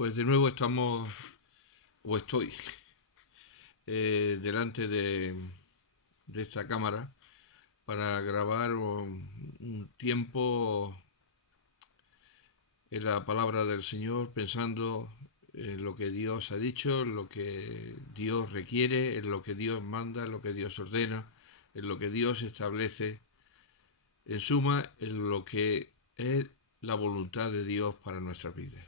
Pues de nuevo estamos, o estoy, delante de esta cámara para grabar un tiempo en la palabra del Señor, pensando en lo que Dios ha dicho, en lo que Dios requiere, en lo que Dios manda, en lo que Dios ordena, en lo que Dios establece, en suma, en lo que es la voluntad de Dios para nuestras vidas.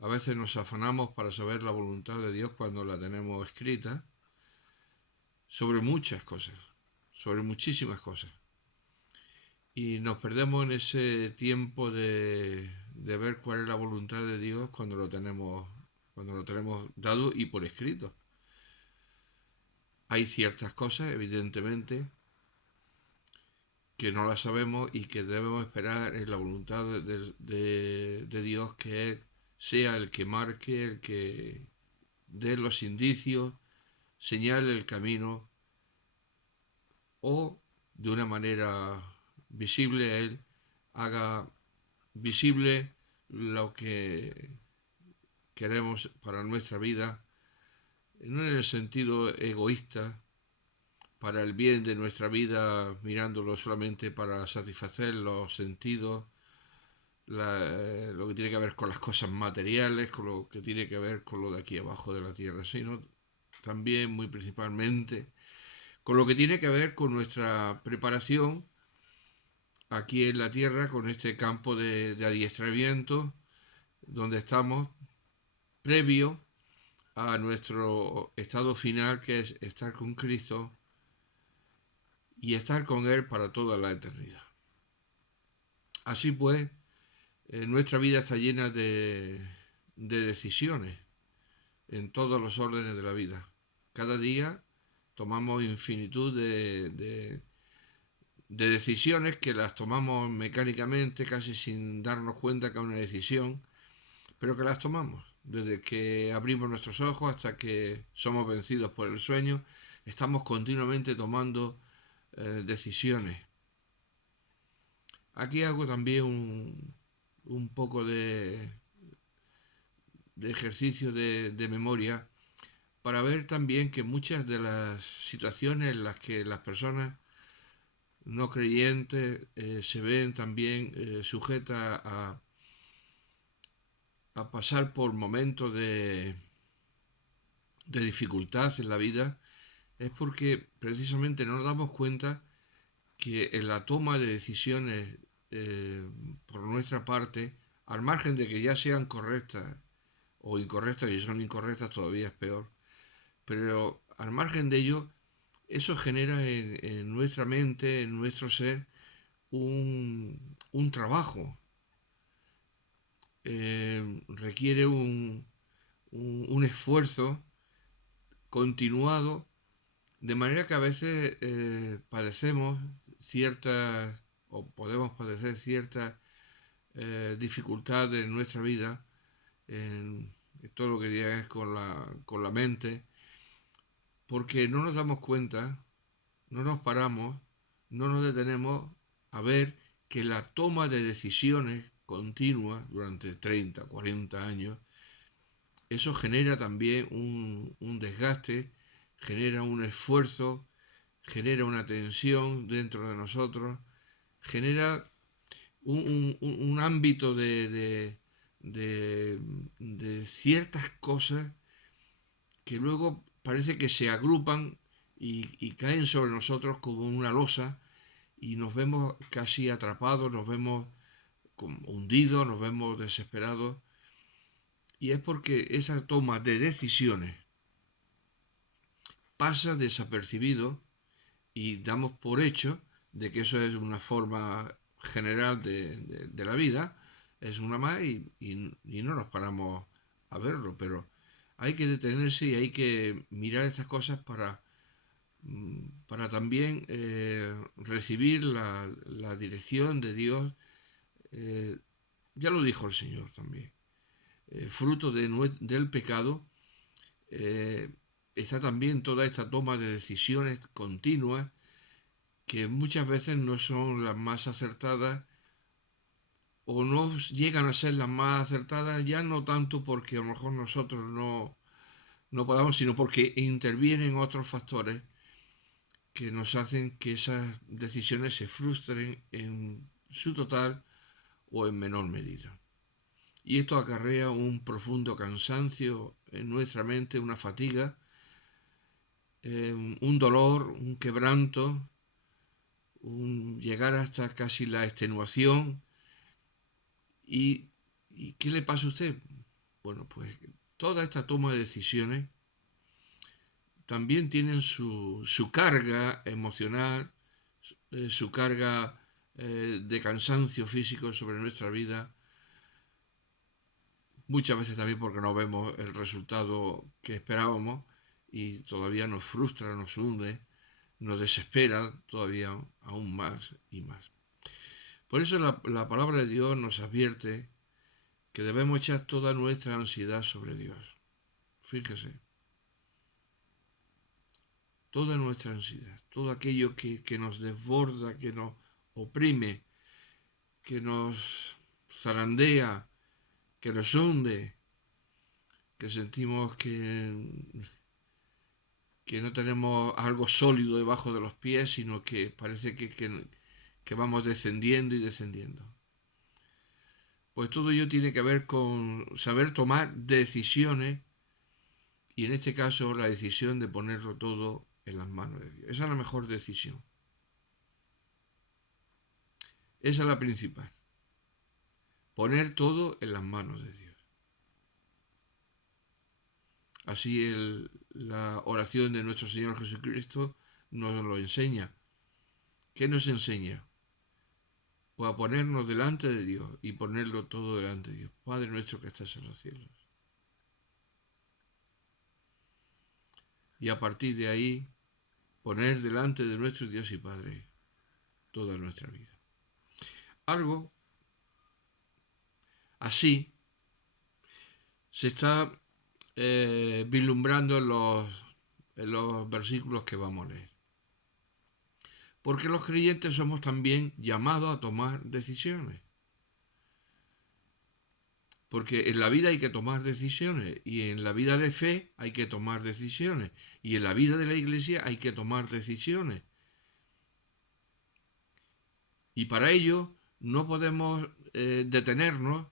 A veces nos afanamos para saber la voluntad de Dios cuando la tenemos escrita sobre muchas cosas, sobre muchísimas cosas. Y nos perdemos en ese tiempo de ver cuál es la voluntad de Dios cuando lo tenemos dado y por escrito. Hay ciertas cosas, evidentemente, que no las sabemos y que debemos esperar en la voluntad de Dios, que sea el que marque, el que dé los indicios, señale el camino o de una manera visible Él haga visible lo que queremos para nuestra vida, no en el sentido egoísta, para el bien de nuestra vida, mirándolo solamente para satisfacer los sentidos, lo que tiene que ver con las cosas materiales, con lo que tiene que ver con lo de aquí abajo de la tierra, sino también muy principalmente con lo que tiene que ver con nuestra preparación aquí en la tierra, con este campo de adiestramiento donde estamos previo a nuestro estado final, que es estar con Cristo y estar con Él para toda la eternidad. Así pues, nuestra vida está llena de decisiones en todos los órdenes de la vida. Cada día tomamos infinitud de decisiones que las tomamos mecánicamente, casi sin darnos cuenta que es una decisión, pero que las tomamos. Desde que abrimos nuestros ojos hasta que somos vencidos por el sueño, estamos continuamente tomando decisiones. Aquí hago también un poco de ejercicio de memoria para ver también que muchas de las situaciones en las que las personas no creyentes se ven también sujetas a pasar por momentos de dificultad en la vida, es porque precisamente no nos damos cuenta que en la toma de decisiones por nuestra parte, al margen de que ya sean correctas o incorrectas, y si son incorrectas todavía es peor, pero al margen de ello, eso genera en nuestra mente, en nuestro ser, un trabajo, requiere un esfuerzo continuado, de manera que a veces padecemos ciertas, o podemos padecer ciertas dificultades en nuestra vida, en todo lo que tiene que ver con la mente, porque no nos damos cuenta, no nos paramos, no nos detenemos a ver que la toma de decisiones continua durante 30, 40 años, eso genera también un desgaste, genera un esfuerzo, genera una tensión dentro de nosotros, genera un ámbito de ciertas cosas que luego parece que se agrupan y caen sobre nosotros como una losa y nos vemos casi atrapados, nos vemos hundidos, nos vemos desesperados. Y es porque esa toma de decisiones pasa desapercibido y damos por hecho de que eso es una forma general de la vida, es una más y no nos paramos a verlo, pero hay que detenerse y hay que mirar estas cosas para también recibir la dirección de Dios. Eh, ya lo dijo el Señor también. Fruto del pecado eh, está también toda esta toma de decisiones continuas que muchas veces no son las más acertadas o no llegan a ser las más acertadas, ya no tanto porque a lo mejor nosotros no podamos, sino porque intervienen otros factores que nos hacen que esas decisiones se frustren en su total o en menor medida. Y esto acarrea un profundo cansancio en nuestra mente, una fatiga, un dolor, un quebranto, llegar hasta casi la extenuación. ¿Y, ¿Y qué le pasa a usted? Bueno, pues toda esta toma de decisiones también tienen su carga emocional, su carga de cansancio físico sobre nuestra vida, muchas veces también porque no vemos el resultado que esperábamos y todavía nos frustra, nos hunde, nos desespera todavía aún más y más. Por eso la palabra de Dios nos advierte que debemos echar toda nuestra ansiedad sobre Dios. Fíjese, toda nuestra ansiedad, todo aquello que nos desborda, que nos oprime, que nos zarandea, que nos hunde, que sentimos que no tenemos algo sólido debajo de los pies, sino que parece que vamos descendiendo y descendiendo. Pues todo ello tiene que ver con saber tomar decisiones y en este caso la decisión de ponerlo todo en las manos de Dios. Esa es la mejor decisión. Esa es la principal. Poner todo en las manos de Dios. Así la oración de nuestro Señor Jesucristo nos lo enseña. ¿Qué nos enseña? Pues a ponernos delante de Dios y ponerlo todo delante de Dios. Padre nuestro que estás en los cielos. Y a partir de ahí, poner delante de nuestro Dios y Padre toda nuestra vida. Algo así se está vislumbrando en los versículos que vamos a leer. Porque los creyentes somos también llamados a tomar decisiones. Porque en la vida hay que tomar decisiones y en la vida de fe hay que tomar decisiones y en la vida de la iglesia hay que tomar decisiones. Y para ello no podemos detenernos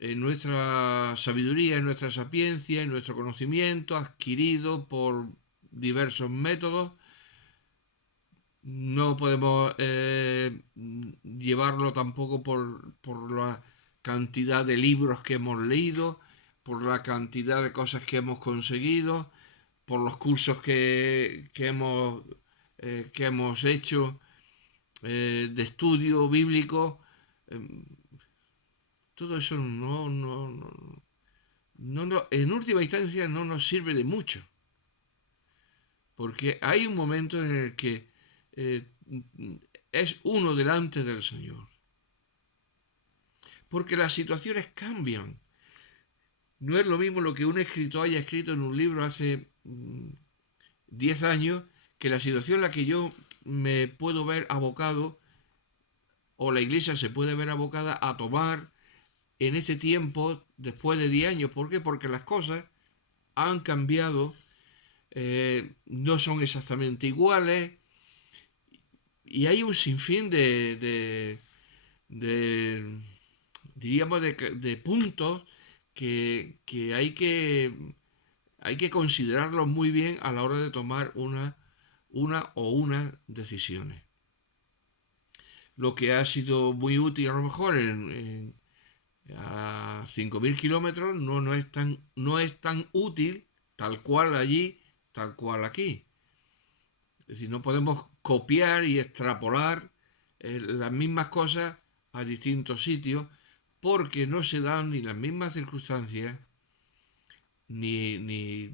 en nuestra sabiduría, en nuestra sapiencia, en nuestro conocimiento adquirido por diversos métodos. No podemos llevarlo tampoco por la cantidad de libros que hemos leído, por la cantidad de cosas que hemos conseguido, por los cursos que hemos hecho de estudio bíblico. Todo eso en última instancia no nos sirve de mucho. Porque hay un momento en el que eh, es uno delante del Señor. Porque las situaciones cambian. No es lo mismo lo que un escritor haya escrito en un libro hace 10 años que la situación en la que yo me puedo ver abocado o la iglesia se puede ver abocada a tomar en este tiempo después de 10 años. ¿Por qué? Porque las cosas han cambiado, no son exactamente iguales y hay un sinfín de diríamos, de puntos que hay que considerarlos muy bien a la hora de tomar una o unas decisiones. Lo que ha sido muy útil a lo mejor a 5.000 kilómetros no es tan útil tal cual allí, tal cual aquí. Es decir, no podemos copiar y extrapolar las mismas cosas a distintos sitios porque no se dan ni las mismas circunstancias, ni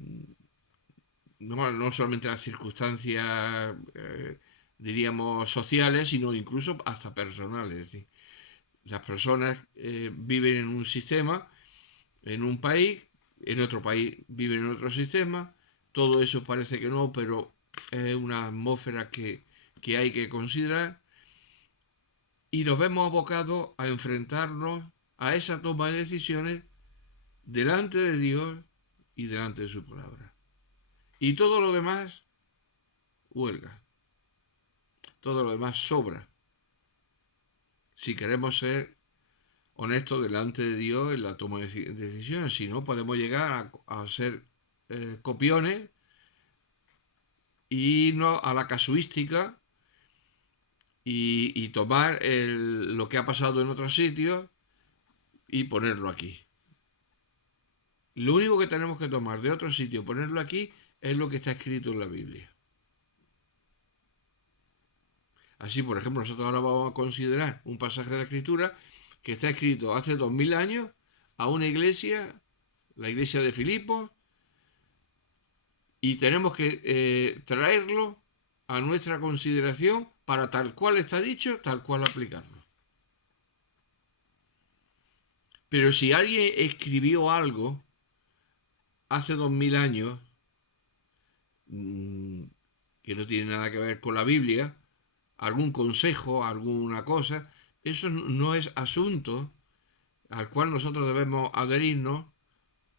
no solamente las circunstancias, diríamos, sociales, sino incluso hasta personales. Es decir, las personas viven en un sistema, en un país, en otro país viven en otro sistema, todo eso parece que no, pero es una atmósfera que hay que considerar y nos vemos abocados a enfrentarnos a esa toma de decisiones delante de Dios y delante de su palabra. Y todo lo demás huelga, todo lo demás sobra. Si queremos ser honestos delante de Dios en la toma de decisiones, si no podemos llegar a ser copiones y irnos a la casuística y tomar lo que ha pasado en otros sitios y ponerlo aquí. Lo único que tenemos que tomar de otro sitio y ponerlo aquí es lo que está escrito en la Biblia. Así, por ejemplo, nosotros ahora vamos a considerar un pasaje de la Escritura que está escrito hace 2000 años a una iglesia, la iglesia de Filipos, y tenemos que traerlo a nuestra consideración para tal cual está dicho, tal cual aplicarlo. Pero si alguien escribió algo hace 2000 años que no tiene nada que ver con la Biblia, algún consejo, alguna cosa, eso no es asunto al cual nosotros debemos adherirnos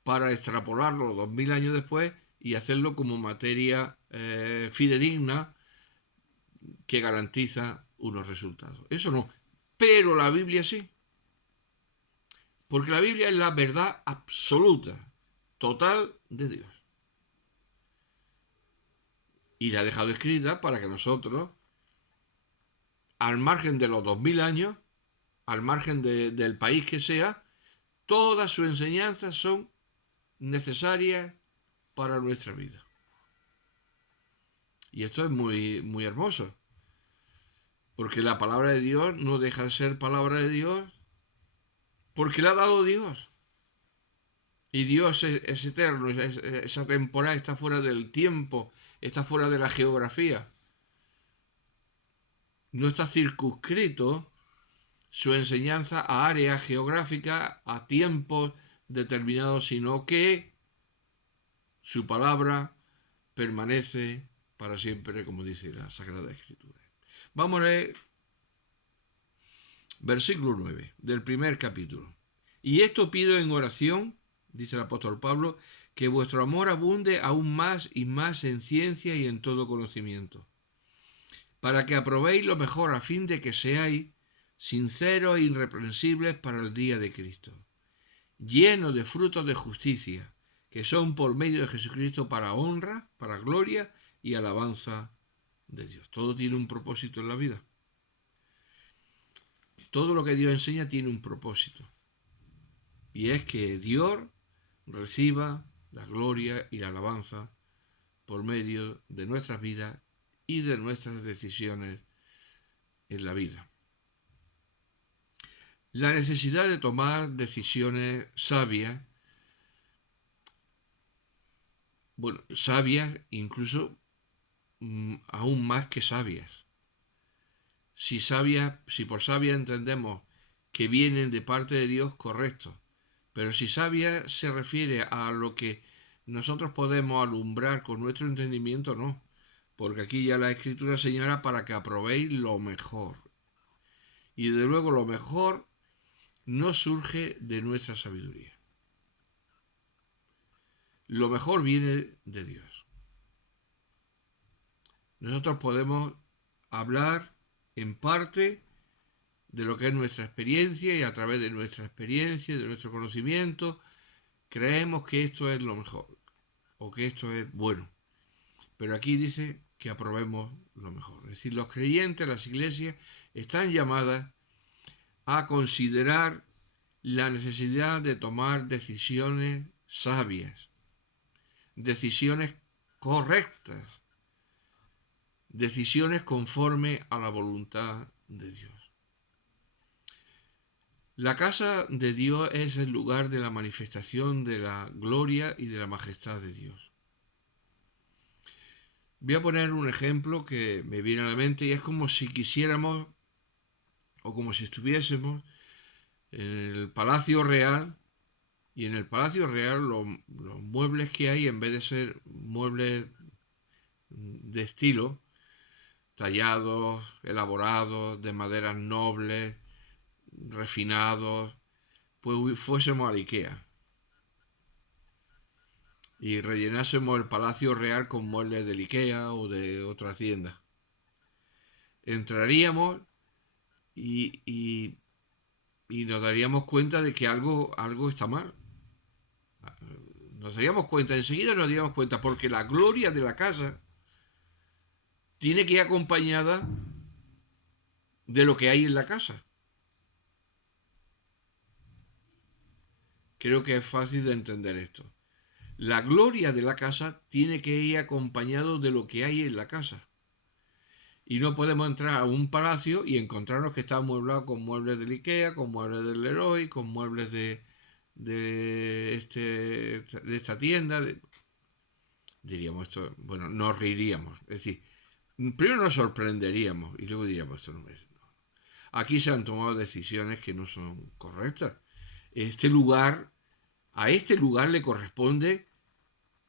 para extrapolarlo 2000 años después y hacerlo como materia fidedigna que garantiza unos resultados. Eso no. Pero la Biblia sí. Porque la Biblia es la verdad absoluta, total de Dios. Y la ha dejado escrita para que nosotros, al margen de los 2000 años, al margen del país que sea, todas sus enseñanzas son necesarias para nuestra vida. Y esto es muy, muy hermoso. Porque la palabra de Dios no deja de ser palabra de Dios porque la ha dado Dios. Y Dios es eterno, es atemporal, está fuera del tiempo, está fuera de la geografía. No está circunscrito su enseñanza a áreas geográficas, a tiempos determinados, sino que su palabra permanece para siempre, como dice la Sagrada Escritura. Vamos a leer versículo 9 del primer capítulo. Y esto pido en oración, dice el apóstol Pablo, que vuestro amor abunde aún más y más en ciencia y en todo conocimiento, para que aprobéis lo mejor a fin de que seáis sinceros e irreprensibles para el día de Cristo, llenos de frutos de justicia, que son por medio de Jesucristo para honra, para gloria y alabanza de Dios. Todo tiene un propósito en la vida. Todo lo que Dios enseña tiene un propósito. Y es que Dios reciba la gloria y la alabanza por medio de nuestras vidas y de nuestras decisiones en la vida. La necesidad de tomar decisiones sabias, sabias incluso aún más que sabias. Si por sabias entendemos que vienen de parte de Dios, correcto. Pero si sabia se refiere a lo que nosotros podemos alumbrar con nuestro entendimiento, no. Porque aquí ya la Escritura señala para que aprobéis lo mejor. Y desde luego lo mejor no surge de nuestra sabiduría. Lo mejor viene de Dios. Nosotros podemos hablar en parte de lo que es nuestra experiencia y a través de nuestra experiencia, de nuestro conocimiento, creemos que esto es lo mejor o que esto es bueno. Pero aquí dice que aprobemos lo mejor. Es decir, los creyentes, las iglesias, están llamadas a considerar la necesidad de tomar decisiones sabias, decisiones correctas, decisiones conforme a la voluntad de Dios. La casa de Dios es el lugar de la manifestación de la gloria y de la majestad de Dios. Voy a poner un ejemplo que me viene a la mente y es como si quisiéramos o como si estuviésemos en el Palacio Real y en el Palacio Real los muebles que hay, en vez de ser muebles de estilo, tallados, elaborados, de maderas nobles, refinados, pues fuésemos a Ikea y rellenásemos el Palacio Real con muebles de Ikea o de otra tienda. Entraríamos y nos daríamos cuenta de que algo está mal. Nos daríamos cuenta, enseguida nos daríamos cuenta, porque la gloria de la casa tiene que ir acompañada de lo que hay en la casa. Creo que es fácil de entender esto. La gloria de la casa tiene que ir acompañado de lo que hay en la casa. Y no podemos entrar a un palacio y encontrarnos que está amueblado con muebles del Ikea, con muebles del Leroy, con muebles de esta tienda. Diríamos esto, bueno, nos reiríamos. Es decir, primero nos sorprenderíamos y luego diríamos esto no es. Aquí se han tomado decisiones que no son correctas. Este lugar, a este lugar le corresponde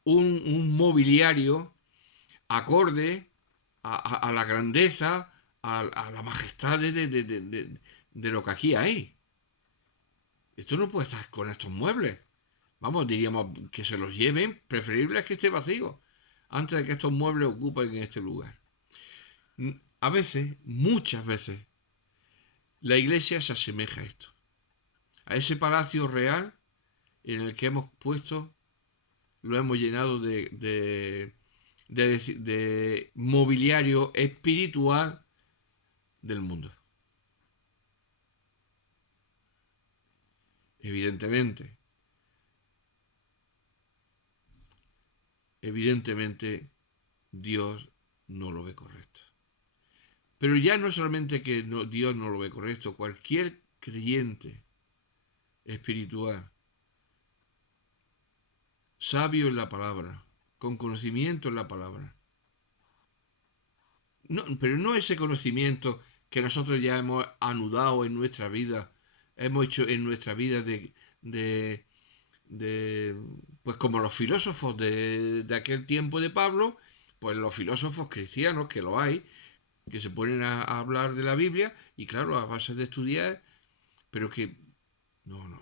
un mobiliario acorde a la grandeza, a la majestad de lo que aquí hay. Esto no puede estar con estos muebles. Vamos, diríamos que se los lleven, preferible es que esté vacío, antes de que estos muebles ocupen este lugar. A veces, muchas veces, la iglesia se asemeja a esto, a ese palacio real en el que hemos puesto, lo hemos llenado de mobiliario espiritual del mundo. Evidentemente, Dios no lo ve correcto. Pero ya no solamente que Dios no lo ve correcto, cualquier creyente espiritual, sabio en la palabra, con conocimiento en la palabra, no, pero no ese conocimiento que nosotros ya hemos anudado en nuestra vida, hemos hecho en nuestra vida de, de pues como los filósofos de aquel tiempo de Pablo, pues los filósofos cristianos, que lo hay, que se ponen a hablar de la Biblia, y claro, a base de estudiar, pero que no.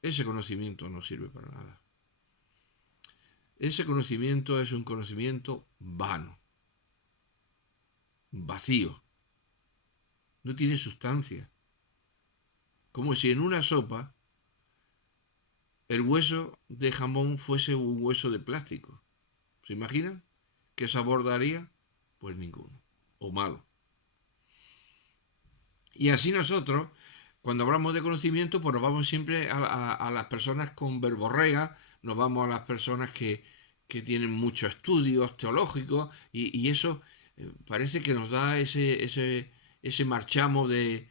Ese conocimiento no sirve para nada. Ese conocimiento es un conocimiento vano, vacío, no tiene sustancia. Como si en una sopa el hueso de jamón fuese un hueso de plástico. ¿Se imaginan? ¿Qué sabor daría? Pues ninguno. O malo. Y así nosotros, cuando hablamos de conocimiento, pues nos vamos siempre a las personas con verborrea, nos vamos a las personas que tienen muchos estudios teológicos y eso parece que nos da ese marchamo de...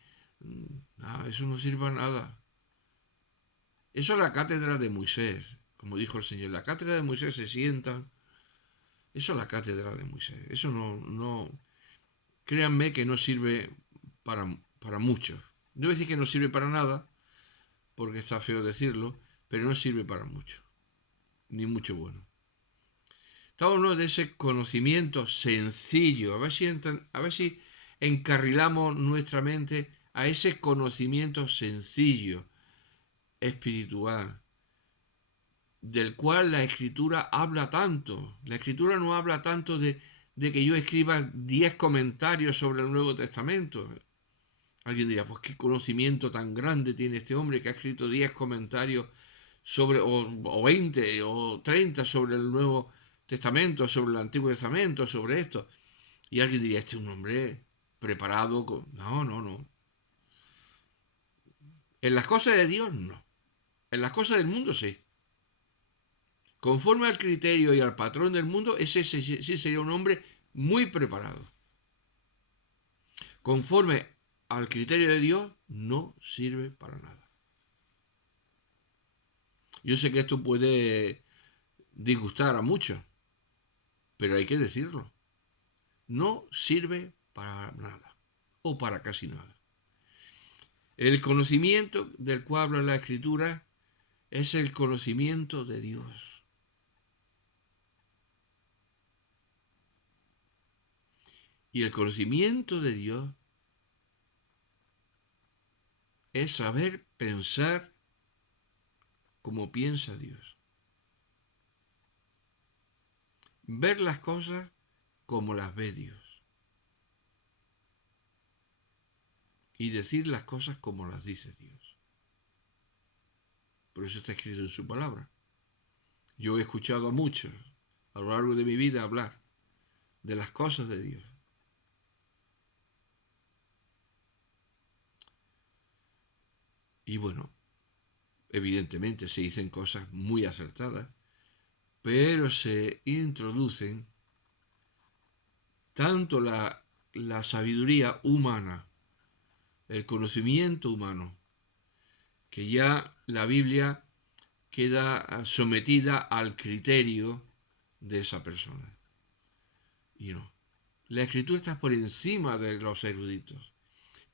eso no sirve a nada. Eso es la cátedra de Moisés, como dijo el Señor. La cátedra de Moisés se sientan. Eso es la cátedra de Moisés. Eso no, créanme que no sirve para mucho. No voy a decir que no sirve para nada, porque está feo decirlo, pero no sirve para mucho, ni mucho bueno. Estamos hablando de ese conocimiento sencillo, a ver si encarrilamos nuestra mente a ese conocimiento sencillo, espiritual, del cual la escritura habla tanto. La escritura no habla tanto de que yo escriba 10 comentarios sobre el Nuevo Testamento. Alguien dirá, pues qué conocimiento tan grande tiene este hombre que ha escrito 10 comentarios sobre, o 20 o 30 sobre el Nuevo Testamento, sobre el Antiguo Testamento, sobre esto. Y alguien diría, este es un hombre preparado. No. En las cosas de Dios, no. En las cosas del mundo, sí. Conforme al criterio y al patrón del mundo, ese sí sería un hombre muy preparado. Conforme al criterio de Dios, no sirve para nada. Yo sé que esto puede disgustar a muchos, pero hay que decirlo. No sirve para nada, o para casi nada. El conocimiento del cual habla la Escritura es el conocimiento de Dios. Y el conocimiento de Dios es saber pensar como piensa Dios. Ver las cosas como las ve Dios. Y decir las cosas como las dice Dios. Por eso está escrito en su palabra. Yo he escuchado a muchos a lo largo de mi vida hablar de las cosas de Dios. Y bueno, evidentemente se dicen cosas muy acertadas, pero se introducen tanto la sabiduría humana, el conocimiento humano, que ya la Biblia queda sometida al criterio de esa persona. Y no. La escritura está por encima de los eruditos,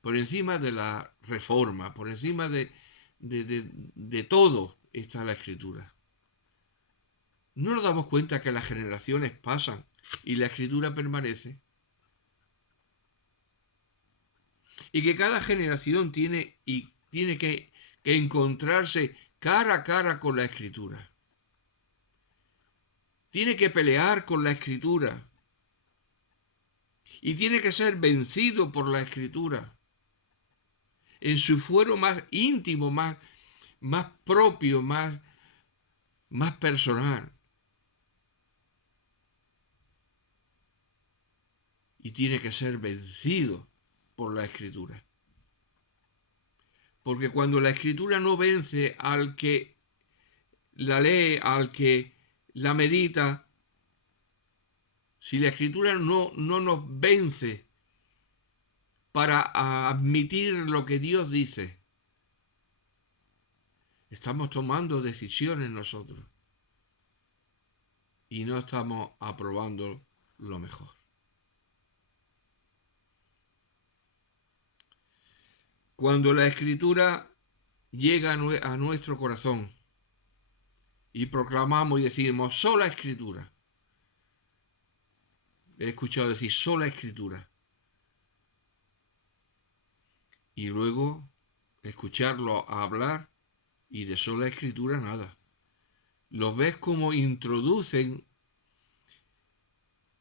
por encima de la reforma, por encima de todo está la escritura. No nos damos cuenta que las generaciones pasan y la escritura permanece. Y que cada generación tiene que encontrarse cara a cara con la escritura. Tiene que pelear con la escritura. Y tiene que ser vencido por la escritura. En su fuero más íntimo, más propio, más personal. Y tiene que ser vencido por la escritura. Porque cuando la escritura no vence al que la lee, al que la medita, si la escritura no nos vence para admitir lo que Dios dice, estamos tomando decisiones nosotros y no estamos aprobando lo mejor. Cuando la escritura llega a nuestro corazón y proclamamos y decimos sola escritura, he escuchado decir sola escritura, y luego escucharlo hablar y de sola escritura nada. Los ves como introducen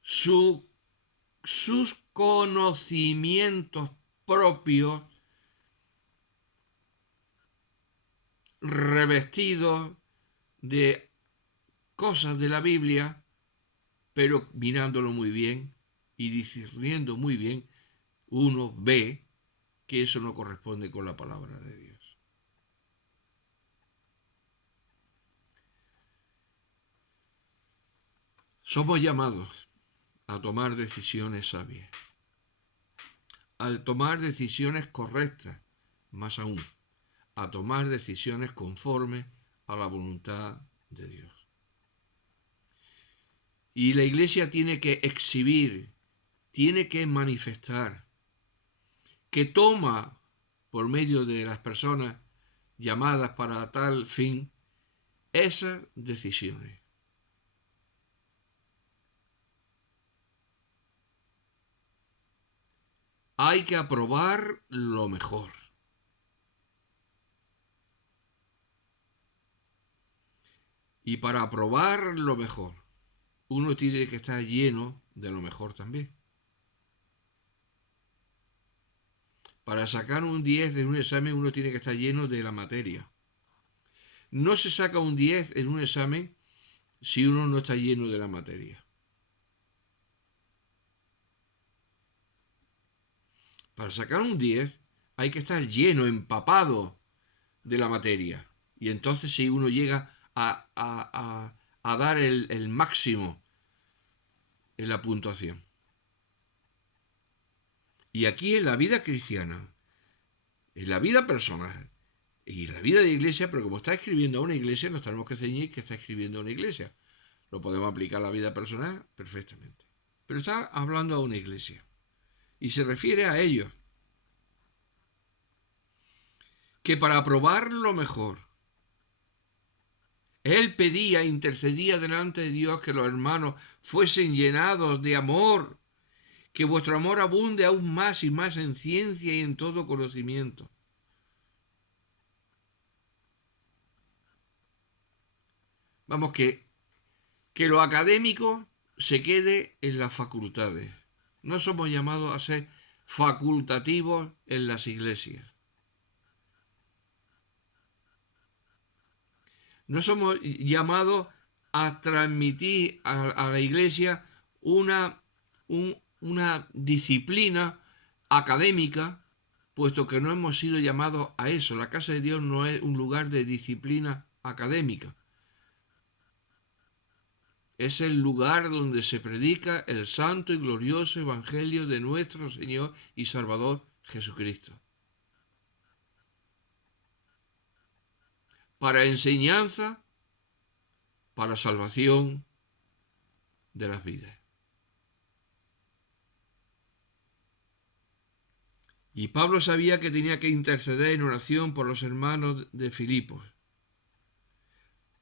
sus conocimientos propios revestidos de cosas de la Biblia, pero mirándolo muy bien y discerniendo muy bien, uno ve que eso no corresponde con la palabra de Dios. Somos llamados a tomar decisiones sabias, a tomar decisiones correctas, más aún, a tomar decisiones conforme a la voluntad de Dios. Y la Iglesia tiene que exhibir, tiene que manifestar, que toma por medio de las personas llamadas para tal fin esas decisiones. Hay que aprobar lo mejor. Y para aprobar lo mejor, uno tiene que estar lleno de lo mejor también. Para sacar un 10 en un examen uno tiene que estar lleno de la materia. No se saca un 10 en un examen si uno no está lleno de la materia. Para sacar un 10 hay que estar lleno, empapado de la materia. Y entonces si uno llega a dar el máximo en la puntuación. Y aquí en la vida cristiana, en la vida personal y en la vida de iglesia, pero como está escribiendo a una iglesia, nos tenemos que ceñir que está escribiendo a una iglesia. Lo podemos aplicar a la vida personal perfectamente. Pero está hablando a una iglesia. Y se refiere a ellos. Que para aprobar lo mejor, él pedía, intercedía delante de Dios que los hermanos fuesen llenados de amor, que vuestro amor abunde aún más y más en ciencia y en todo conocimiento. Vamos, que lo académico se quede en las facultades. No somos llamados a ser facultativos en las iglesias. No somos llamados a transmitir a la iglesia una, una disciplina académica, puesto que no hemos sido llamados a eso. La casa de Dios no es un lugar de disciplina académica. Es el lugar donde se predica el santo y glorioso Evangelio de nuestro Señor y Salvador Jesucristo. Para enseñanza, para salvación de las vidas. Y Pablo sabía que tenía que interceder en oración por los hermanos de Filipos,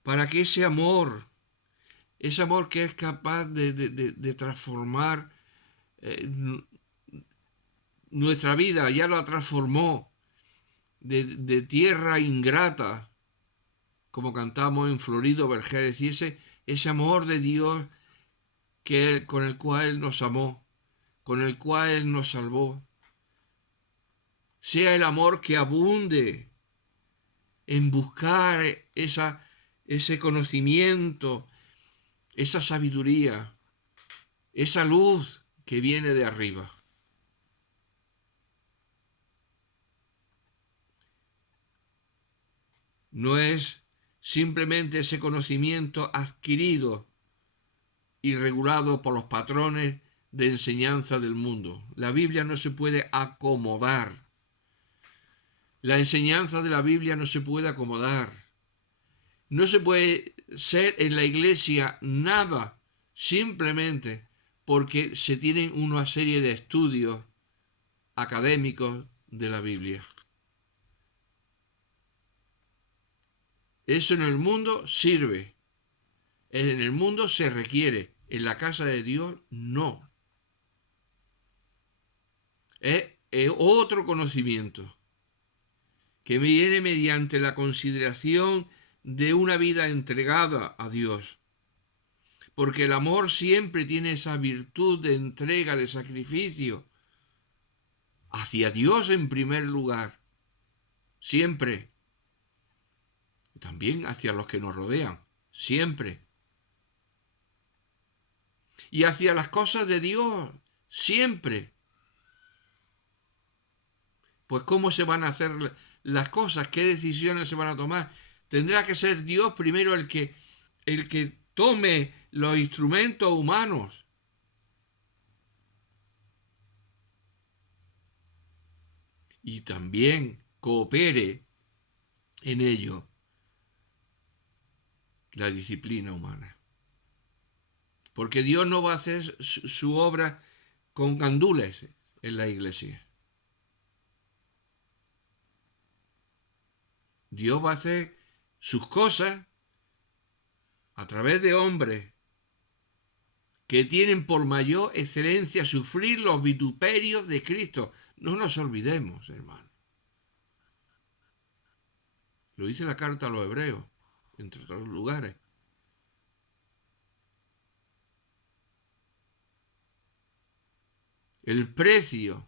para que ese amor que es capaz de transformar nuestra vida, ya la transformó de tierra ingrata, como cantamos en Florido Vergés, y ese amor de Dios con el cual Él nos amó, con el cual Él nos salvó, sea el amor que abunde en buscar ese conocimiento, esa sabiduría, esa luz que viene de arriba. No es simplemente ese conocimiento adquirido y regulado por los patrones de enseñanza del mundo. La Biblia no se puede acomodar. La enseñanza de la Biblia no se puede acomodar. No se puede ser en la iglesia nada simplemente porque se tienen una serie de estudios académicos de la Biblia. Eso en el mundo sirve. En el mundo se requiere. En la casa de Dios no. Es otro conocimiento que viene mediante la consideración de una vida entregada a Dios. Porque el amor siempre tiene esa virtud de entrega, de sacrificio hacia Dios en primer lugar. Siempre. También hacia los que nos rodean. Siempre. Y hacia las cosas de Dios. Siempre. Pues ¿cómo se van a hacer las cosas? ¿Qué decisiones se van a tomar? Tendrá que ser Dios primero el que tome los instrumentos humanos. Y también coopere en ello la disciplina humana. Porque Dios no va a hacer su obra con gandules en la iglesia. Dios va a hacer sus cosas a través de hombres que tienen por mayor excelencia sufrir los vituperios de Cristo. No nos olvidemos, hermano. Lo dice la carta a los hebreos, entre otros lugares. El precio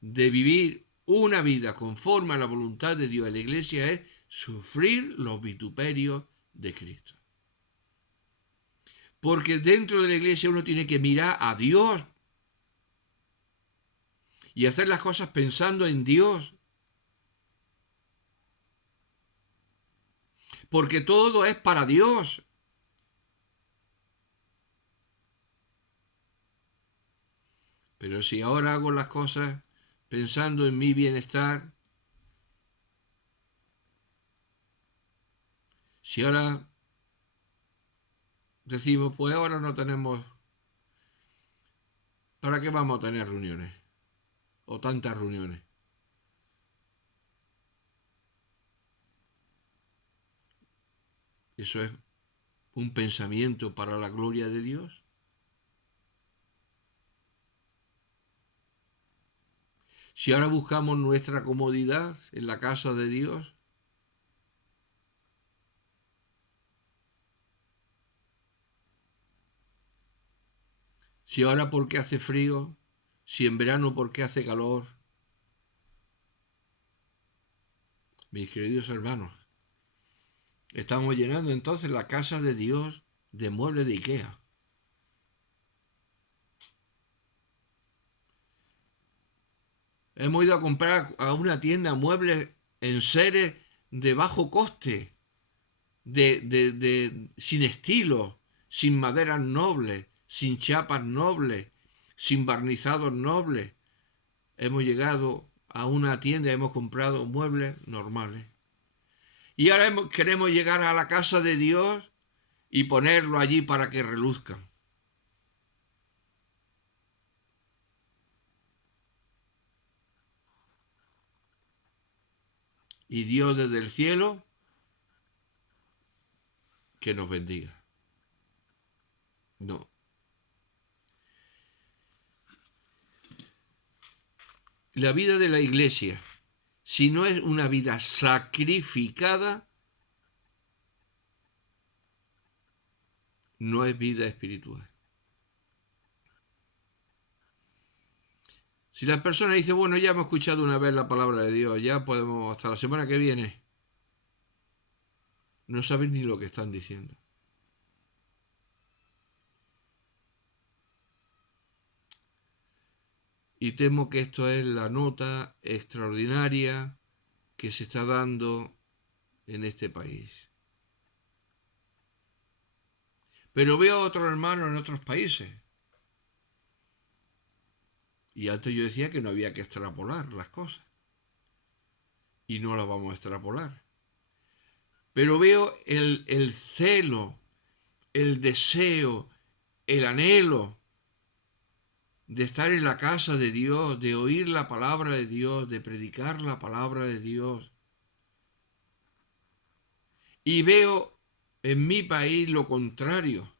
de vivir una vida conforme a la voluntad de Dios en la iglesia es sufrir los vituperios de Cristo. Porque dentro de la iglesia uno tiene que mirar a Dios y hacer las cosas pensando en Dios. Porque todo es para Dios. Pero si ahora hago las cosas pensando en mi bienestar, si ahora decimos, pues ahora no tenemos, ¿para qué vamos a tener reuniones? O tantas reuniones. Eso es un pensamiento para la gloria de Dios. Si ahora buscamos nuestra comodidad en la casa de Dios, si ahora porque hace frío, si en verano porque hace calor, mis queridos hermanos, estamos llenando entonces la casa de Dios de muebles de IKEA. Hemos ido a comprar a una tienda muebles en seres de bajo coste, sin estilo, sin maderas nobles, sin chapas nobles, sin barnizados nobles. Hemos llegado a una tienda y hemos comprado muebles normales. Y ahora queremos llegar a la casa de Dios y ponerlo allí para que reluzcan. Y Dios desde el cielo que nos bendiga. No. La vida de la iglesia, si no es una vida sacrificada, no es vida espiritual. Si las personas dicen, bueno, ya hemos escuchado una vez la palabra de Dios, ya podemos, hasta la semana que viene, no saben ni lo que están diciendo. Y temo que esto es la nota extraordinaria que se está dando en este país. Pero veo a otros hermanos en otros países. Y antes yo decía que no había que extrapolar las cosas. Y no las vamos a extrapolar. Pero veo el celo, el deseo, el anhelo de estar en la casa de Dios, de oír la palabra de Dios, de predicar la palabra de Dios. Y veo en mi país lo contrario.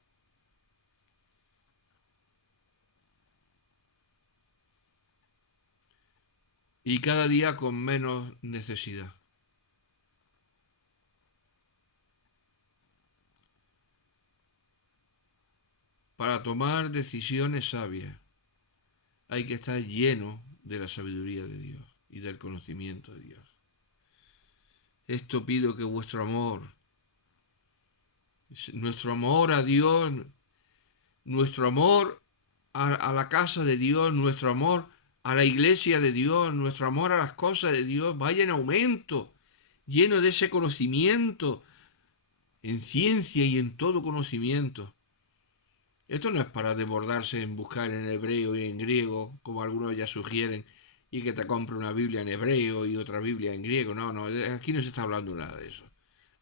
Y cada día con menos necesidad. Para tomar decisiones sabias hay que estar lleno de la sabiduría de Dios y del conocimiento de Dios. Esto pido que vuestro amor, nuestro amor a Dios, nuestro amor a la casa de Dios, nuestro amor a la iglesia de Dios, nuestro amor a las cosas de Dios vaya en aumento, lleno de ese conocimiento en ciencia y en todo conocimiento. Esto no es para desbordarse en buscar en hebreo y en griego, como algunos ya sugieren, y que te compre una Biblia en hebreo y otra Biblia en griego. No, no, aquí no se está hablando nada de eso.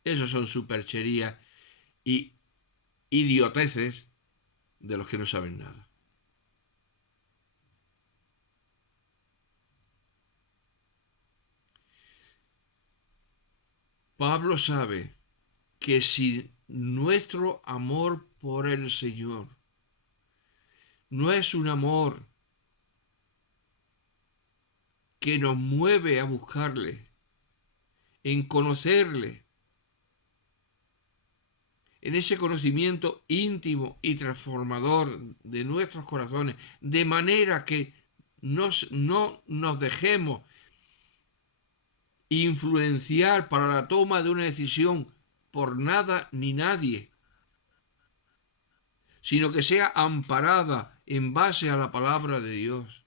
Eso son supercherías y idioteces de los que no saben nada. Pablo sabe que si nuestro amor por el Señor no es un amor que nos mueve a buscarle, en conocerle, en ese conocimiento íntimo y transformador de nuestros corazones, de manera que no nos dejemos influenciar para la toma de una decisión por nada ni nadie, sino que sea amparada en base a la palabra de Dios.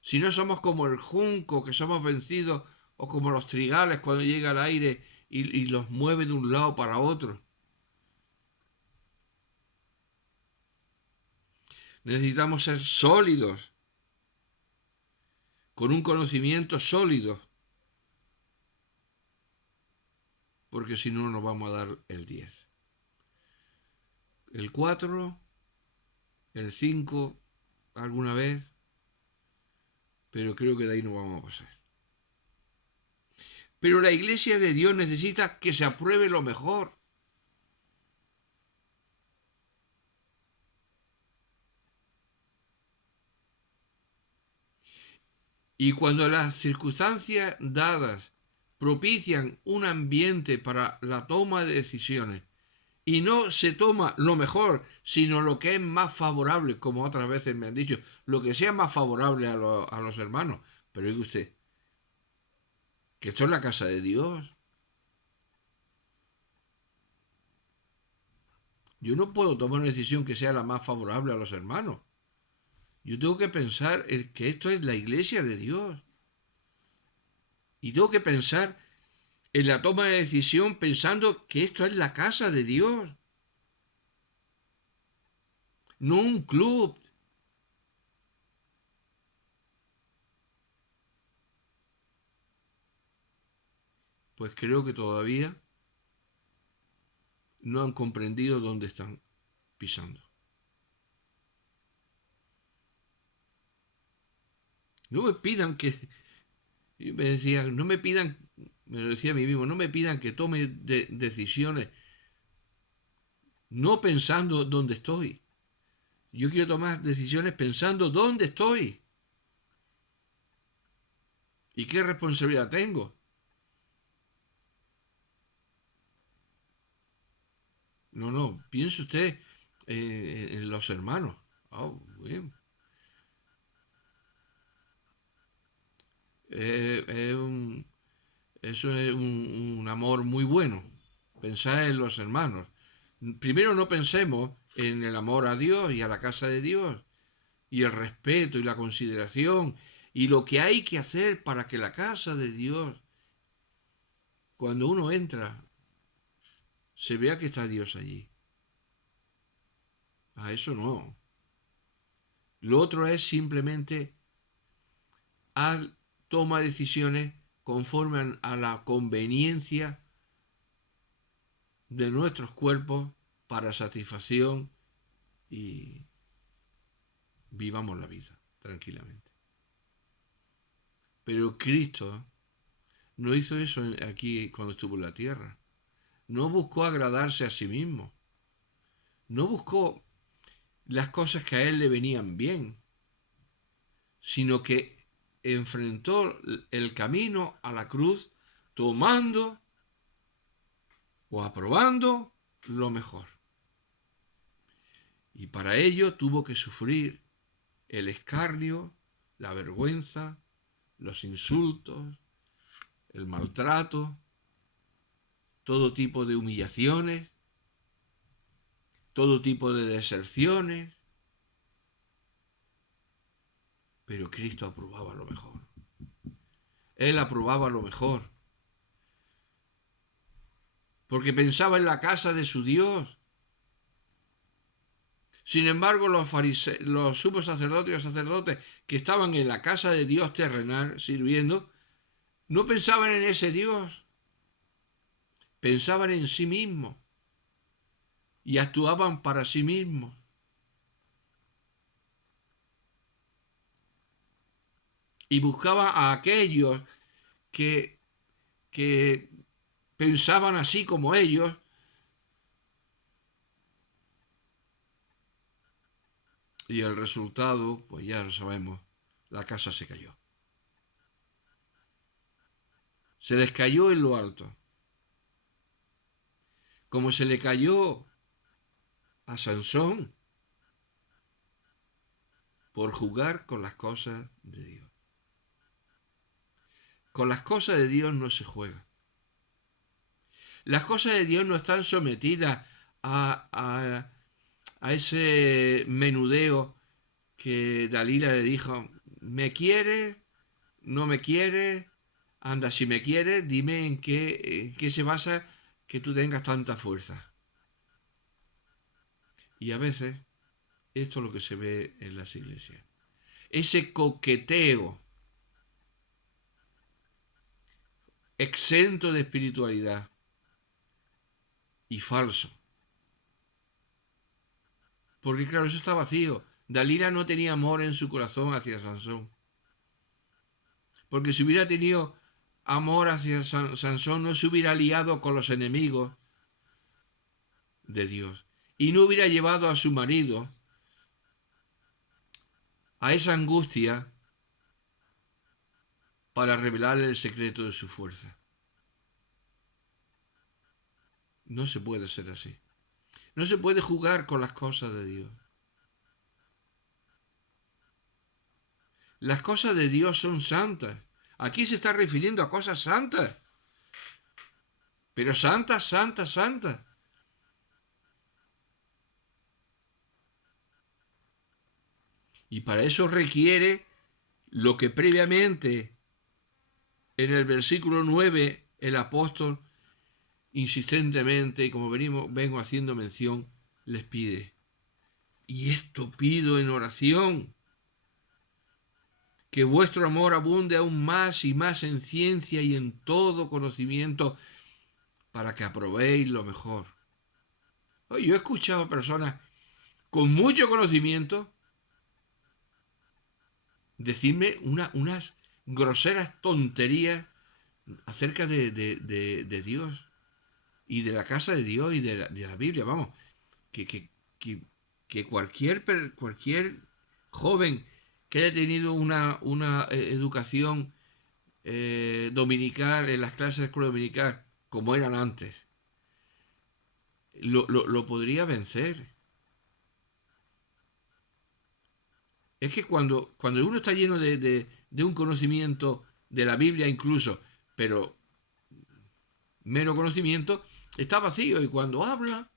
Si no somos como el junco, que somos vencidos, o como los trigales cuando llega el aire y los mueve de un lado para otro. Necesitamos ser sólidos, con un conocimiento sólido, porque si no nos vamos a dar el 10. El 4, el 5, alguna vez, pero creo que de ahí no vamos a pasar. Pero la iglesia de Dios necesita que se apruebe lo mejor. Y cuando las circunstancias dadas propician un ambiente para la toma de decisiones y no se toma lo mejor, sino lo que es más favorable, como otras veces me han dicho, lo que sea más favorable a los hermanos. Pero dice usted, que esto es la casa de Dios. Yo no puedo tomar una decisión que sea la más favorable a los hermanos. Yo tengo que pensar que esto es la iglesia de Dios. Y tengo que pensar en la toma de decisión pensando que esto es la casa de Dios, no un club. Pues creo que todavía no han comprendido dónde están pisando. No me pidan que, yo me decía, no me pidan, me lo decía a mí mismo, no me pidan que tome decisiones no pensando dónde estoy. Yo quiero tomar decisiones pensando dónde estoy y qué responsabilidad tengo. No, no, piense usted en los hermanos. Oh, bien. Eh, un, Eso es un amor muy bueno. Pensar en los hermanos. Primero no pensemos en el amor a Dios y a la casa de Dios y el respeto y la consideración y lo que hay que hacer para que la casa de Dios, cuando uno entra, se vea que está Dios allí. A eso no. Lo otro es simplemente toma decisiones conforme a la conveniencia de nuestros cuerpos para satisfacción y vivamos la vida tranquilamente. Pero Cristo no hizo eso aquí cuando estuvo en la tierra. No buscó agradarse a sí mismo. No buscó las cosas que a él le venían bien, sino que enfrentó el camino a la cruz tomando o aprobando lo mejor. Y para ello tuvo que sufrir el escarnio, la vergüenza, los insultos, el maltrato, todo tipo de humillaciones, todo tipo de deserciones, pero Cristo aprobaba lo mejor. Él aprobaba lo mejor, porque pensaba en la casa de su Dios. Sin embargo, los sumos sacerdotes y los sacerdotes que estaban en la casa de Dios terrenal sirviendo, no pensaban en ese Dios, pensaban en sí mismos y actuaban para sí mismos. Y buscaban a aquellos que, que pensaban así como ellos, y el resultado, pues ya lo sabemos, la casa se cayó. Se les cayó en lo alto. Como se le cayó a Sansón por jugar con las cosas de Dios. Con las cosas de Dios no se juega. Las cosas de Dios no están sometidas a ese menudeo que Dalila le dijo, ¿me quieres? ¿No me quieres? Anda, si me quieres, dime en qué se basa que tú tengas tanta fuerza. Y a veces esto es lo que se ve en las iglesias. Ese coqueteo exento de espiritualidad y falso. Porque claro, eso está vacío. Dalila no tenía amor en su corazón hacia Sansón. Porque si hubiera tenido amor hacia Sansón, no se hubiera aliado con los enemigos de Dios. Y no hubiera llevado a su marido a esa angustia para revelarle el secreto de su fuerza. No se puede ser así. No se puede jugar con las cosas de Dios. Las cosas de Dios son santas. Aquí se está refiriendo a cosas santas. Pero santas, santas, santas. Y para eso requiere lo que previamente en el versículo 9 el apóstol insistentemente, como vengo haciendo mención, les pide. Y esto pido en oración, que vuestro amor abunde aún más y más en ciencia y en todo conocimiento, para que aprobéis lo mejor. Oye, yo he escuchado a personas con mucho conocimiento decirme unas groseras tonterías acerca de Dios y de la casa de Dios y de la Biblia. Vamos, que cualquier joven que haya tenido una educación dominical en las clases de escuela dominical, como eran antes, lo podría vencer. Es que cuando uno está lleno de un conocimiento de la Biblia incluso, pero mero conocimiento, está vacío y cuando habla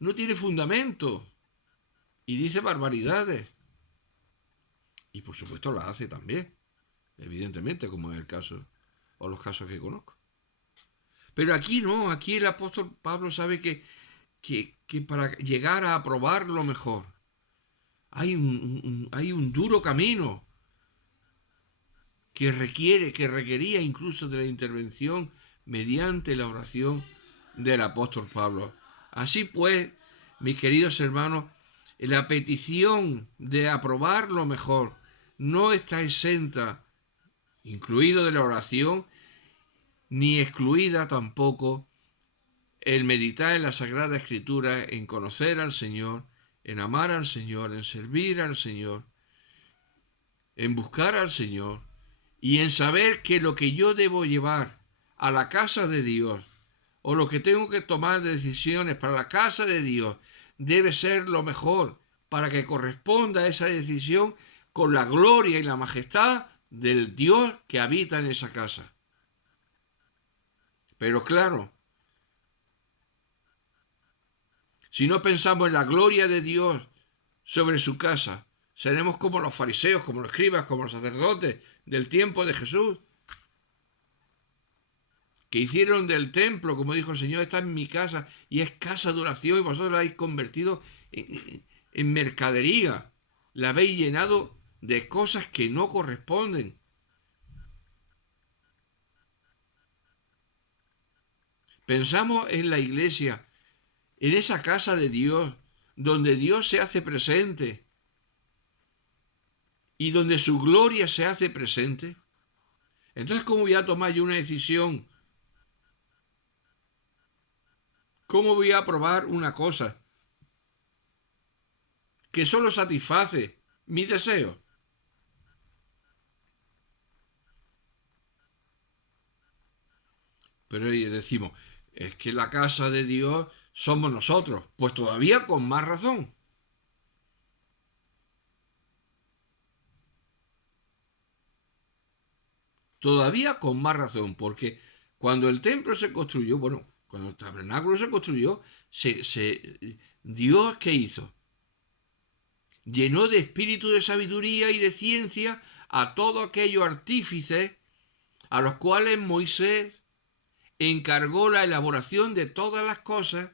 no tiene fundamento y dice barbaridades. Y por supuesto las hace también, evidentemente, como es el caso o los casos que conozco. Pero aquí no, aquí el apóstol Pablo sabe que para llegar a aprobar lo mejor hay un duro camino que requería incluso de la intervención mediante la oración del apóstol Pablo. Así pues, mis queridos hermanos, la petición de aprobar lo mejor no está exenta, incluido de la oración, ni excluida tampoco el meditar en la Sagrada Escritura, en conocer al Señor, en amar al Señor, en servir al Señor, en buscar al Señor y en saber que lo que yo debo llevar a la casa de Dios o lo que tengo que tomar de decisiones para la casa de Dios debe ser lo mejor para que corresponda esa decisión con la gloria y la majestad del Dios que habita en esa casa. Pero claro, si no pensamos en la gloria de Dios sobre su casa, seremos como los fariseos, como los escribas, como los sacerdotes del tiempo de Jesús, que hicieron del templo, como dijo el Señor, está en mi casa y es casa de oración y vosotros la habéis convertido en mercadería, la habéis llenado de cosas que no corresponden. Pensamos en la iglesia, en esa casa de Dios, donde Dios se hace presente y donde su gloria se hace presente. Entonces, ¿cómo voy a tomar yo una decisión? ¿Cómo voy a aprobar una cosa que solo satisface mis deseos? Pero decimos, es que la casa de Dios somos nosotros. Pues todavía con más razón. Todavía con más razón, porque cuando el templo se construyó, bueno, cuando el tabernáculo se construyó, Dios, ¿qué hizo? Llenó de espíritu de sabiduría y de ciencia a todos aquellos artífices a los cuales Moisés encargó la elaboración de todas las cosas,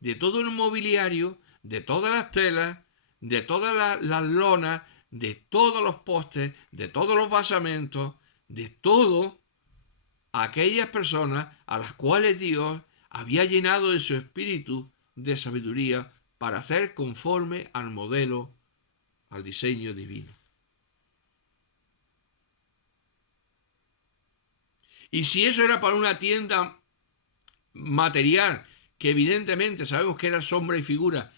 de todo el mobiliario, de todas las telas, de todas las lonas, de todos los postes, de todos los basamentos, de todo aquellas personas a las cuales Dios había llenado de su espíritu de sabiduría para hacer conforme al modelo, al diseño divino. Y si eso era para una tienda material, que evidentemente sabemos que era sombra y figura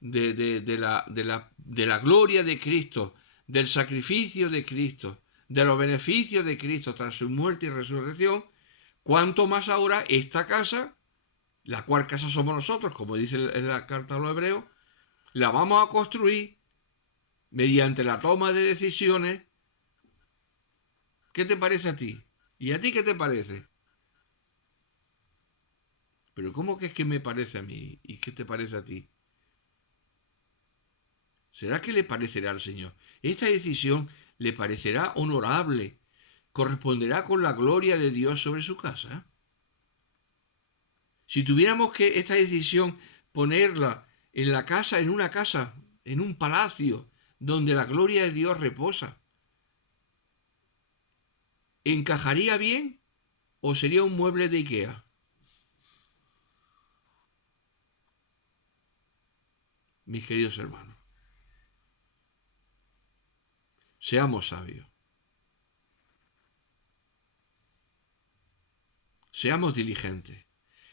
de la gloria de Cristo, del sacrificio de Cristo, de los beneficios de Cristo tras su muerte y resurrección, cuanto más ahora esta casa, la cual casa somos nosotros, como dice en la carta a los Hebreos, la vamos a construir mediante la toma de decisiones. ¿Qué te parece a ti? ¿Y a ti qué te parece? Pero ¿cómo que es que me parece a mí? ¿Y qué te parece a ti? ¿Será que le parecerá al Señor? ¿Esta decisión le parecerá honorable? ¿Corresponderá con la gloria de Dios sobre su casa? Si tuviéramos que esta decisión ponerla en la casa, en una casa, en un palacio, donde la gloria de Dios reposa, ¿encajaría bien o sería un mueble de Ikea? Mis queridos hermanos, seamos sabios, seamos diligentes,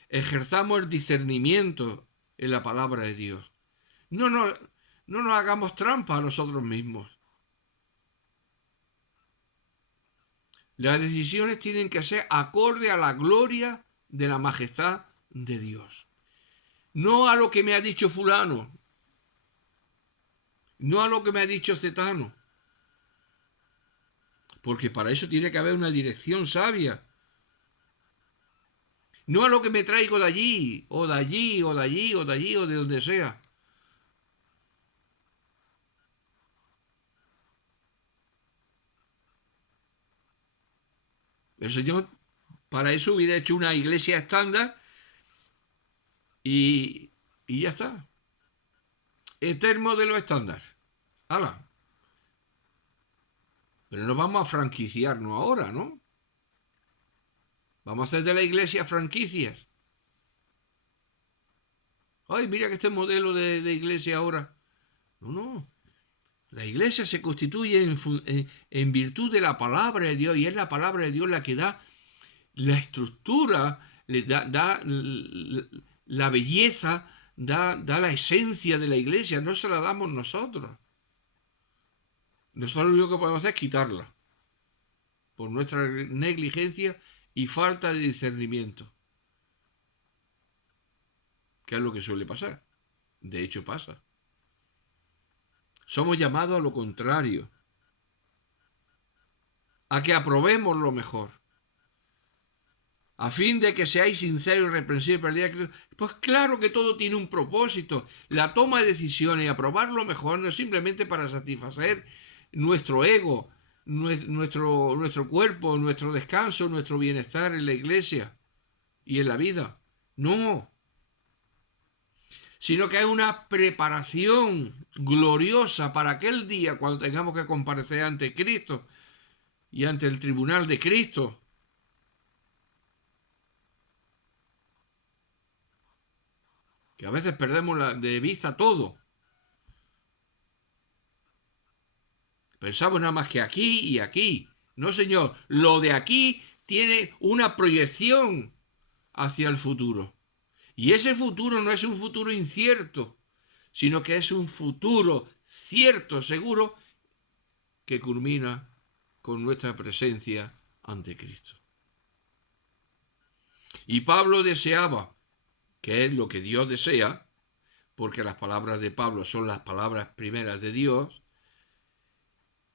ejerzamos el discernimiento en la palabra de Dios. No, no, no nos hagamos trampa a nosotros mismos. Las decisiones tienen que ser acorde a la gloria de la majestad de Dios. No a lo que me ha dicho fulano, no a lo que me ha dicho cetano, porque para eso tiene que haber una dirección sabia. No a lo que me traigo de allí, o de allí, o de allí, o de allí, o de donde sea. El Señor para eso hubiera hecho una iglesia estándar y ya está. Este es el modelo estándar. ¡Hala! Pero no vamos a franquiciarnos ahora, ¿no? Vamos a hacer de la iglesia franquicias. Ay, mira que este modelo de iglesia ahora. No, no. La iglesia se constituye en virtud de la palabra de Dios y es la palabra de Dios la que da la estructura, le da la belleza, da la esencia de la iglesia. No se la damos nosotros. Nosotros lo único que podemos hacer es quitarla por nuestra negligencia y falta de discernimiento, que es lo que suele pasar. De hecho pasa. Somos llamados a lo contrario, a que aprobemos lo mejor, a fin de que seáis sinceros y reprensibles para el día de Cristo. Pues claro que todo tiene un propósito. La toma de decisiones y aprobar lo mejor no es simplemente para satisfacer nuestro ego, nuestro cuerpo, nuestro descanso, nuestro bienestar en la iglesia y en la vida. No, sino que es una preparación gloriosa para aquel día cuando tengamos que comparecer ante Cristo y ante el tribunal de Cristo. Que a veces perdemos de vista todo. Pensamos nada más que aquí y aquí. No, señor, lo de aquí tiene una proyección hacia el futuro. Y ese futuro no es un futuro incierto, sino que es un futuro cierto, seguro, que culmina con nuestra presencia ante Cristo. Y Pablo deseaba, que es lo que Dios desea, porque las palabras de Pablo son las palabras primeras de Dios,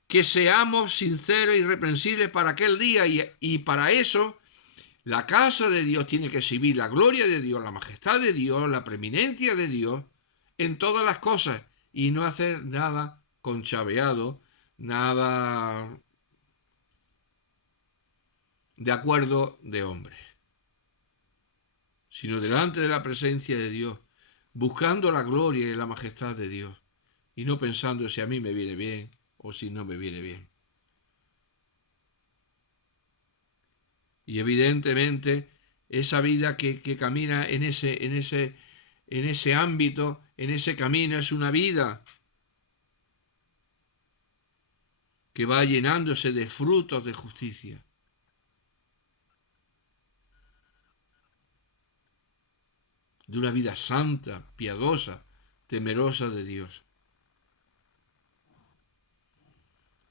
que seamos sinceros y irreprensibles para aquel día y para eso la casa de Dios tiene que exhibir la gloria de Dios, la majestad de Dios, la preeminencia de Dios en todas las cosas y no hacer nada conchaveado, nada de acuerdo de hombre, sino delante de la presencia de Dios, buscando la gloria y la majestad de Dios y no pensando si a mí me viene bien o si no me viene bien. Y evidentemente esa vida que camina en ese ámbito, en ese camino, es una vida que va llenándose de frutos de justicia. De una vida santa, piadosa, temerosa de Dios.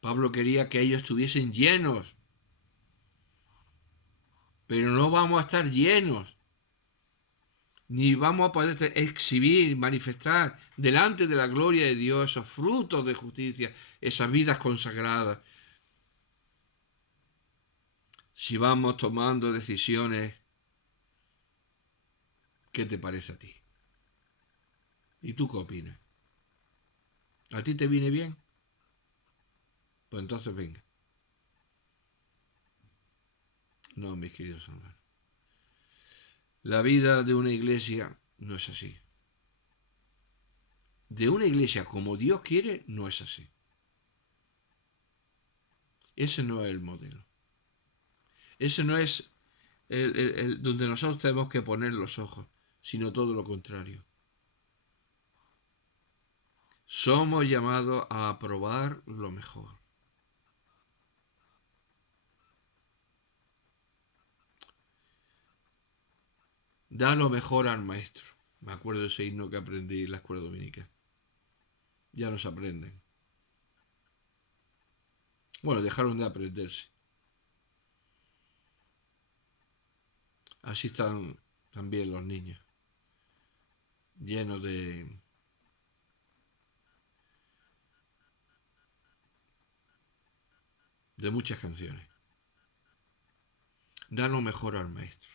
Pablo quería que ellos estuviesen llenos, pero no vamos a estar llenos, ni vamos a poder exhibir, manifestar delante de la gloria de Dios esos frutos de justicia, esas vidas consagradas, si vamos tomando decisiones. ¿Qué te parece a ti? ¿Y tú qué opinas? ¿A ti te viene bien? Pues entonces venga. No, mis queridos hermanos. La vida de una iglesia no es así. De una iglesia como Dios quiere, no es así. Ese no es el modelo. Ese no es donde nosotros tenemos que poner los ojos, sino todo lo contrario. Somos llamados a aprobar lo mejor. Da lo mejor al maestro. Me acuerdo de ese himno que aprendí en la escuela dominical. Ya no se aprenden. Bueno, dejaron de aprenderse. Así están también los niños, llenos de muchas canciones. Da lo mejor al maestro,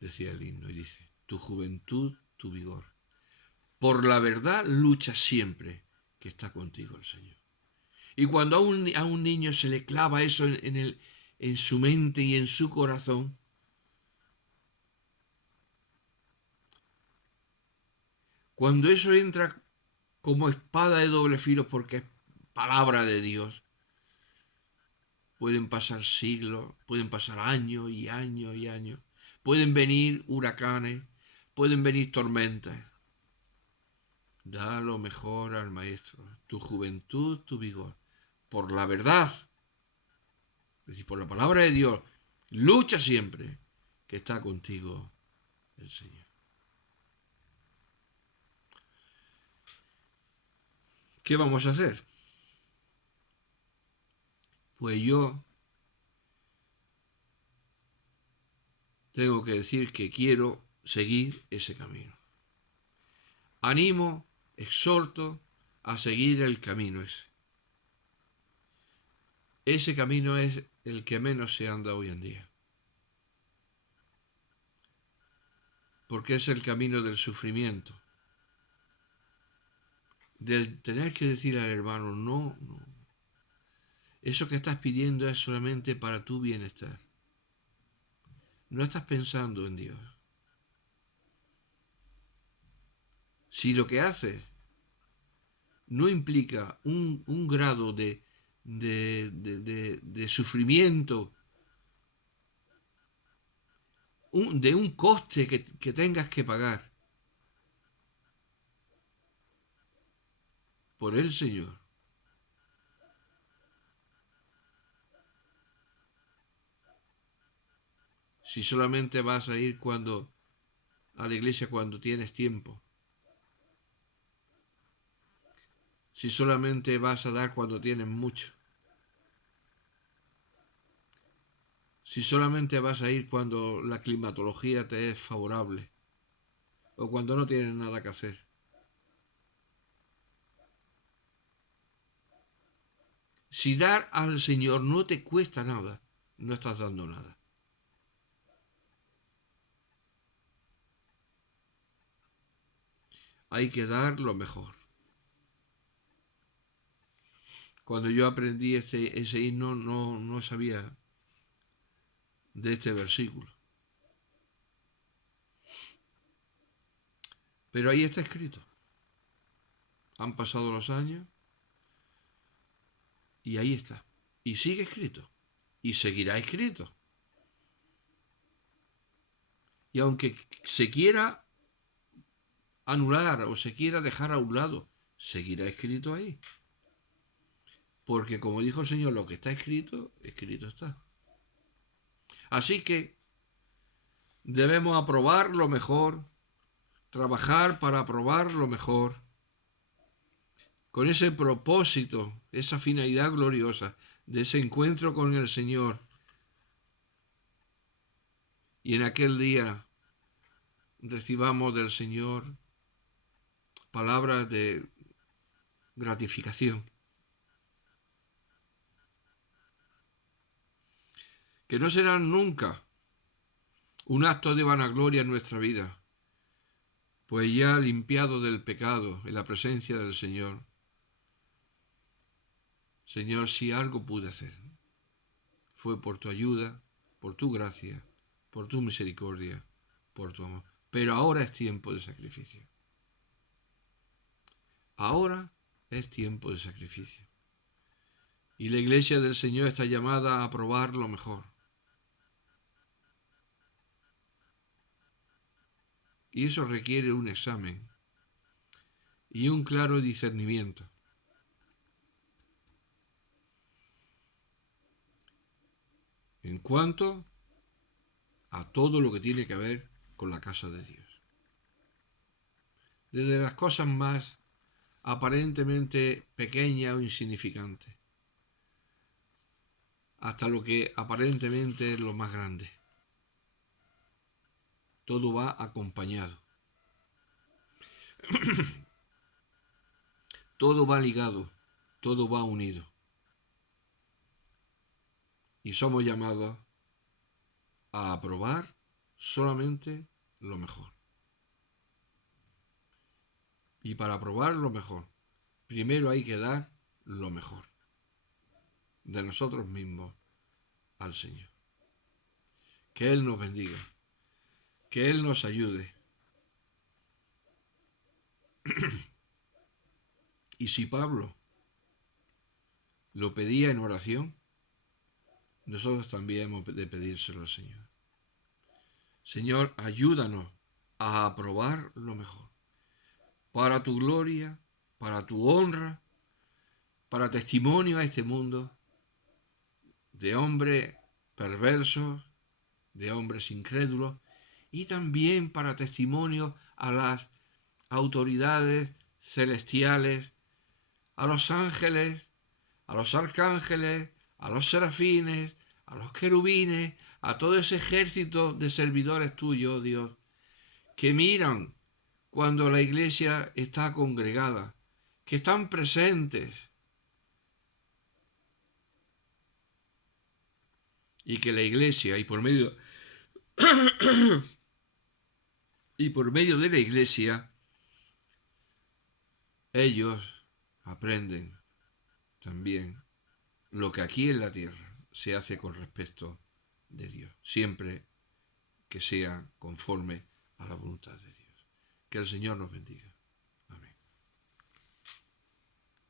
decía el himno, y dice, tu juventud, tu vigor. Por la verdad lucha siempre, que está contigo el Señor. Y cuando a un niño se le clava eso en su mente y en su corazón, cuando eso entra como espada de doble filo porque es palabra de Dios, pueden pasar siglos, pueden pasar años y años y años, pueden venir huracanes, pueden venir tormentas. Da lo mejor al maestro, tu juventud, tu vigor, por la verdad, es decir, por la palabra de Dios, lucha siempre, que está contigo el Señor. ¿Qué vamos a hacer? Pues yo tengo que decir que quiero seguir ese camino. Animo, exhorto a seguir el camino ese. Ese camino es el que menos se anda hoy en día. Porque es el camino del sufrimiento. Del tener que decir al hermano, no, no. Eso que estás pidiendo es solamente para tu bienestar. No estás pensando en Dios. Si lo que haces no implica un grado de sufrimiento, de un coste que tengas que pagar por el Señor, si solamente vas a ir a la iglesia cuando tienes tiempo, si solamente vas a dar cuando tienes mucho, si solamente vas a ir cuando la climatología te es favorable o cuando no tienes nada que hacer. Si dar al Señor no te cuesta nada, no estás dando nada. Hay que dar lo mejor. Cuando yo aprendí ese himno no sabía de este versículo. Pero ahí está escrito. Han pasado los años y ahí está. Y sigue escrito. Y seguirá escrito. Y aunque se quiera anular o se quiera dejar a un lado, seguirá escrito ahí. Porque como dijo el Señor, lo que está escrito, escrito está. Así que debemos aprobar lo mejor, trabajar para aprobar lo mejor, con ese propósito, esa finalidad gloriosa de ese encuentro con el Señor. Y en aquel día recibamos del Señor palabras de gratificación, que no serán nunca un acto de vanagloria en nuestra vida, pues ya limpiado del pecado en la presencia del Señor. Señor, si algo pude hacer, fue por tu ayuda, por tu gracia, por tu misericordia, por tu amor. Pero ahora es tiempo de sacrificio. Ahora es tiempo de sacrificio. Y la iglesia del Señor está llamada a probar lo mejor. Y eso requiere un examen y un claro discernimiento. En cuanto a todo lo que tiene que ver con la casa de Dios. Desde las cosas más aparentemente pequeñas o insignificantes, hasta lo que aparentemente es lo más grande. Todo va acompañado. Todo va ligado, todo va unido. Y somos llamados a aprobar solamente lo mejor. Y para aprobar lo mejor, primero hay que dar lo mejor de nosotros mismos al Señor. Que Él nos bendiga, que Él nos ayude. Y si Pablo lo pedía en oración, nosotros también hemos de pedírselo al Señor. Señor, ayúdanos a aprobar lo mejor, para tu gloria, para tu honra, para testimonio a este mundo de hombres perversos, de hombres incrédulos, y también para testimonio a las autoridades celestiales, a los ángeles, a los arcángeles, a los serafines, a los querubines, a todo ese ejército de servidores tuyos, Dios, que miran cuando la iglesia está congregada, que están presentes, y que la iglesia, y por medio de la iglesia, ellos aprenden también lo que aquí en la tierra se hace con respecto de Dios, siempre que sea conforme a la voluntad de Dios. Que el Señor nos bendiga.